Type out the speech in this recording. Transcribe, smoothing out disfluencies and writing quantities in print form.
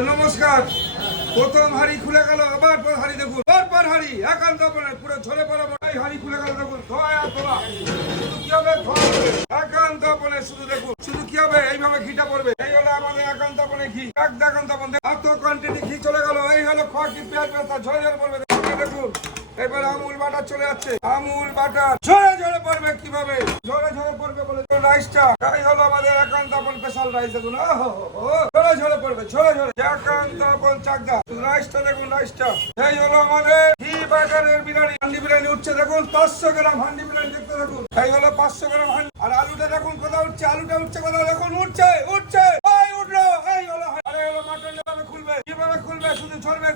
নমস্কার। প্রথম হাড়ি খুলে গেল, আবার হাড়ি দেখুন, পরপর হাড়ি একান্ত পুরো ঝরে পড়া এই হাড়ি খুলে গেল। দেখুন ধোয়া তোলা, শুধু কি হবে একান্ত শুধু দেখুন, শুধু কি হবে এইভাবে ঘিটা পড়বে। এই হলো আমাদের একান্ত ঘি, একান্ত এত কোয়ান্টিটি ঘি চলে গেল। এই হলো খড়কি পেঁয়াজ পেস্তা ঝরে ঝরে পড়বে। দেখুন এবার আমুল বাটার চলে যাচ্ছে, আমুল বাটার ঝরে ঝরে পড়বে। কিভাবে ঝরে ঝরে পড়বে বলে রাইসটা, এই হলো আমাদের একান্ত স্পেশাল রাইস। দেখুন ঝরে ঝরে পড়বে, ঝরে ঝরে একান্ত চাকদা রাইসটা। দেখুন রাইসটা, এই হলো আমাদের ঘি বাটারের বিরিয়ানি। হান্ডি বিরিয়ানি উঠছে দেখুন 500 গ্রাম হান্ডি বিরিয়ানি। দেখতে দেখুন এই হলো 500 গ্রাম হান্ডি। আর আলুটা দেখুন কোথাও উঠছে, আলুটা উঠছে কোথাও, দেখুন উঠছে উঠছে, এই উঠলো। এই হলো, আরে হলো মাটন। কিভাবে খুলবে, কিভাবে খুলবে, শুধু ঝরবে।